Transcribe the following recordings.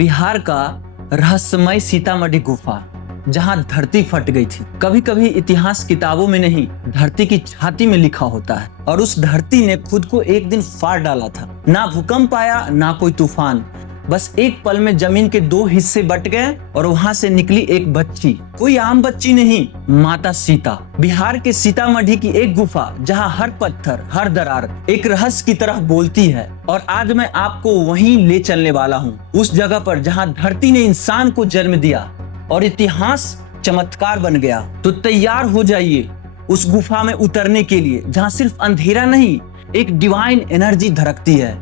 बिहार का रहस्यमय सीतामढ़ी गुफा जहां धरती फट गई थी। कभी कभी इतिहास किताबों में नहीं, धरती की छाती में लिखा होता है। और उस धरती ने खुद को एक दिन फाड़ डाला था। ना भूकंप आया, ना कोई तूफान, बस एक पल में जमीन के दो हिस्से बट गए और वहां से निकली एक बच्ची। कोई आम बच्ची नहीं, माता सीता। बिहार के सीतामढ़ी की एक गुफा जहां हर पत्थर, हर दरार एक रहस्य की तरह बोलती है। और आज मैं आपको वहीं ले चलने वाला हूं, उस जगह पर जहां धरती ने इंसान को जन्म दिया और इतिहास चमत्कार बन गया। तो तैयार हो जाइए उस गुफा में उतरने के लिए जहां सिर्फ अंधेरा नहीं, एक डिवाइन एनर्जी धड़कती है।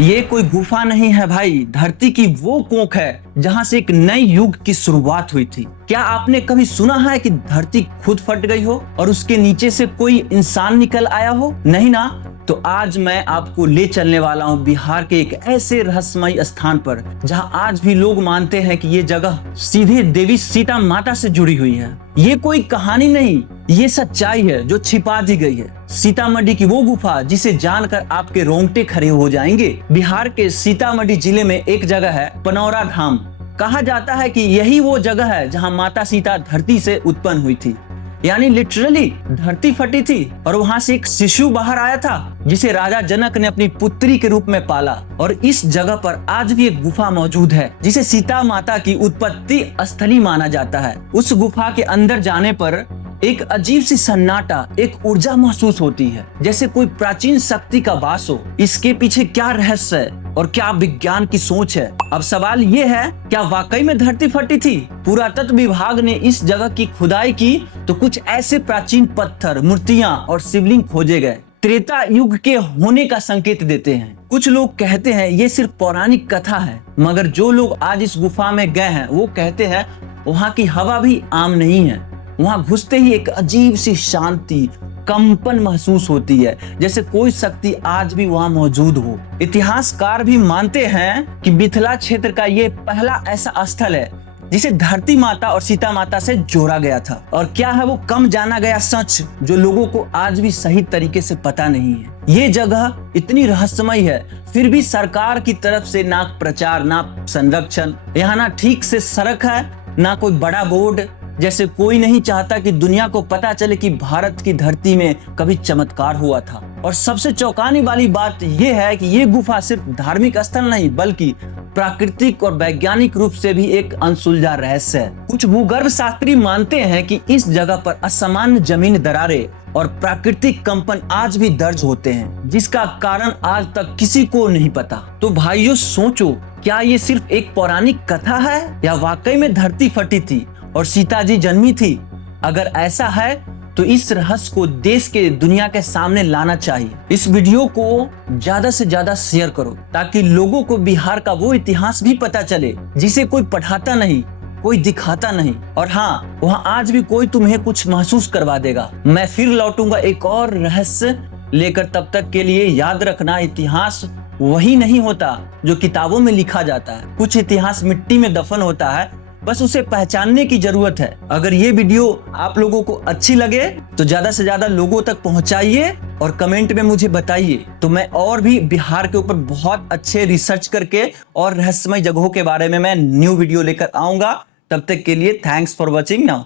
ये कोई गुफा नहीं है भाई, धरती की वो कोख है जहां से एक नए युग की शुरुआत हुई थी। क्या आपने कभी सुना है कि धरती खुद फट गई हो और उसके नीचे से कोई इंसान निकल आया हो? नहीं ना? तो आज मैं आपको ले चलने वाला हूं बिहार के एक ऐसे रहस्यमय स्थान पर जहां आज भी लोग मानते हैं कि ये जगह सीधे देवी सीता माता से जुड़ी हुई है। ये कोई कहानी नहीं, ये सच्चाई है जो छिपा दी गई है। सीतामढ़ी की वो गुफा जिसे जानकर आपके रोंगटे खड़े हो जाएंगे। बिहार के सीतामढ़ी जिले में एक जगह है पनौरा धाम। कहा जाता है कि यही वो जगह है जहां माता सीता धरती से उत्पन्न हुई थी, यानी लिटरली धरती फटी थी और वहां से एक शिशु बाहर आया था जिसे राजा जनक ने अपनी पुत्री के रूप में पाला। और इस जगह पर आज भी एक गुफा मौजूद है जिसे सीता माता की उत्पत्ति स्थली माना जाता है। उस गुफा के अंदर जाने पर एक अजीब सी सन्नाटा, एक ऊर्जा महसूस होती है, जैसे कोई प्राचीन शक्ति का वास हो। इसके पीछे क्या रहस्य है और क्या विज्ञान की सोच है? अब सवाल ये है, क्या वाकई में धरती फटी थी? पुरातत्व विभाग ने इस जगह की खुदाई की तो कुछ ऐसे प्राचीन पत्थर, मूर्तियां और शिवलिंग खोजे गए त्रेता युग के होने का संकेत देते हैं। कुछ लोग कहते हैं ये सिर्फ पौराणिक कथा है, मगर जो लोग आज इस गुफा में गए हैं वो कहते हैं वहाँ की हवा भी आम नहीं है। वहां घुसते ही एक अजीब सी शांति, कंपन महसूस होती है, जैसे कोई शक्ति आज भी वहां मौजूद हो। इतिहासकार भी मानते हैं कि मिथिला क्षेत्र का ये पहला ऐसा स्थल है जिसे धरती माता और सीता माता से जोड़ा गया था। और क्या है वो कम जाना गया सच जो लोगों को आज भी सही तरीके से पता नहीं है। ये जगह इतनी रहस्यमय है, फिर भी सरकार की तरफ से ना प्रचार, ना संरक्षण, यहाँ ना ठीक से सड़क है, ना कोई बड़ा बोर्ड, जैसे कोई नहीं चाहता कि दुनिया को पता चले कि भारत की धरती में कभी चमत्कार हुआ था। और सबसे चौंकाने वाली बात यह है कि ये गुफा सिर्फ धार्मिक स्थल नहीं बल्कि प्राकृतिक और वैज्ञानिक रूप से भी एक अनसुलझा रहस्य है। कुछ भूगर्भ शास्त्री मानते हैं कि इस जगह पर असामान्य जमीन दरारें और प्राकृतिक कंपन आज भी दर्ज होते हैं, जिसका कारण आज तक किसी को नहीं पता। तो भाइयों सोचो, क्या ये सिर्फ एक पौराणिक कथा है या वाकई में धरती फटी थी और सीता जी जन्मी थी? अगर ऐसा है तो इस रहस्य को देश के दुनिया के सामने लाना चाहिए। इस वीडियो को ज्यादा से ज्यादा शेयर करो ताकि लोगों को बिहार का वो इतिहास भी पता चले जिसे कोई पढ़ाता नहीं, कोई दिखाता नहीं। और हाँ, वहाँ आज भी कोई तुम्हें कुछ महसूस करवा देगा। मैं फिर लौटूंगा एक और रहस्य लेकर, तब तक के लिए याद रखना, इतिहास वही नहीं होता जो किताबों में लिखा जाता है। कुछ इतिहास मिट्टी में दफन होता है, बस उसे पहचानने की जरूरत है। अगर ये वीडियो आप लोगों को अच्छी लगे तो ज्यादा से ज्यादा लोगों तक पहुंचाइए और कमेंट में मुझे बताइए, तो मैं और भी बिहार के ऊपर बहुत अच्छे रिसर्च करके और रहस्यमय जगहों के बारे में मैं न्यू वीडियो लेकर आऊंगा। तब तक के लिए थैंक्स फॉर वॉचिंग नाउ।